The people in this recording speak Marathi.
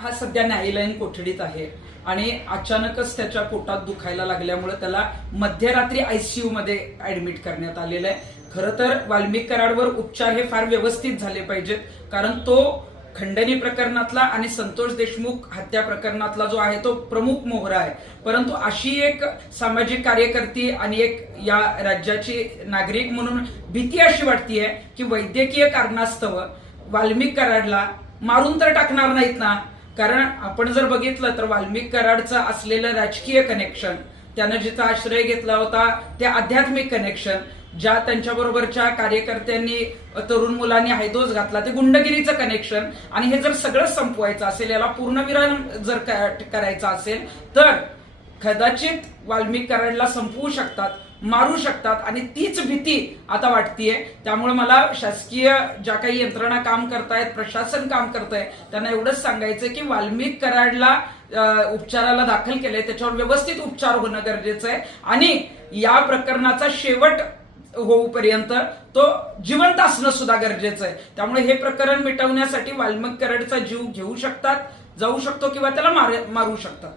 हा सध्या न्यायालयीन कोठडीत आहे आणि अचानकच त्याच्या पोटात दुखायला लागल्यामुळे त्याला मध्यरात्री आयसीयू मध्ये ऍडमिट करण्यात आलेलं आहे. खरं तर वाल्मिक कराडवर उपचार हे फार व्यवस्थित झाले पाहिजेत, कारण तो खंडणी प्रकरणातला आणि संतोष देशमुख हत्या प्रकरणातला जो आहे तो प्रमुख मोहरा आहे. परंतु अशी एक सामाजिक कार्यकर्ती आणि एक या राज्याची नागरिक म्हणून भीती अशी वाटतीये की वैद्यकीय कारणास्तव वाल्मिक कराडला मारून तर टाकणार नाहीत ना. कारण आपण जर बघितलं तर वाल्मिक कराडचं असलेलं राजकीय कनेक्शन, त्यानं जिथं आश्रय घेतला होता ते आध्यात्मिक कनेक्शन, ज्या त्यांच्याबरोबरच्या कार्यकर्त्यांनी तरुण मुलांनी हैदोस घातला ते गुंडगिरीचं कनेक्शन, आणि हे जर सगळं संपवायचं असेल, याला पूर्णविराम जर करायचा असेल तर कदाचित वाल्मिक कराडला संपवू शकतात, मारू शकतात, आणि तीच भीती आता वाटतीये. त्यामुळे मला शासकीय ज्या काही यंत्रणा काम करतायत, प्रशासन काम करतंय, त्यांना एवढंच सांगायचं की वाल्मिक कराडला उपचाराला दाखल केलंय, त्याच्यावर व्यवस्थित उपचार होणं गरजेचं आहे आणि या प्रकरणाचा शेवट होऊपर्यंत तो जिवंत असणं सुद्धा गरजेचं आहे. त्यामुळे हे प्रकरण मिटवण्यासाठी वाल्मिक कराडचा जीव घेऊ शकतात, जाऊ शकतो किंवा त्याला मारू शकतात.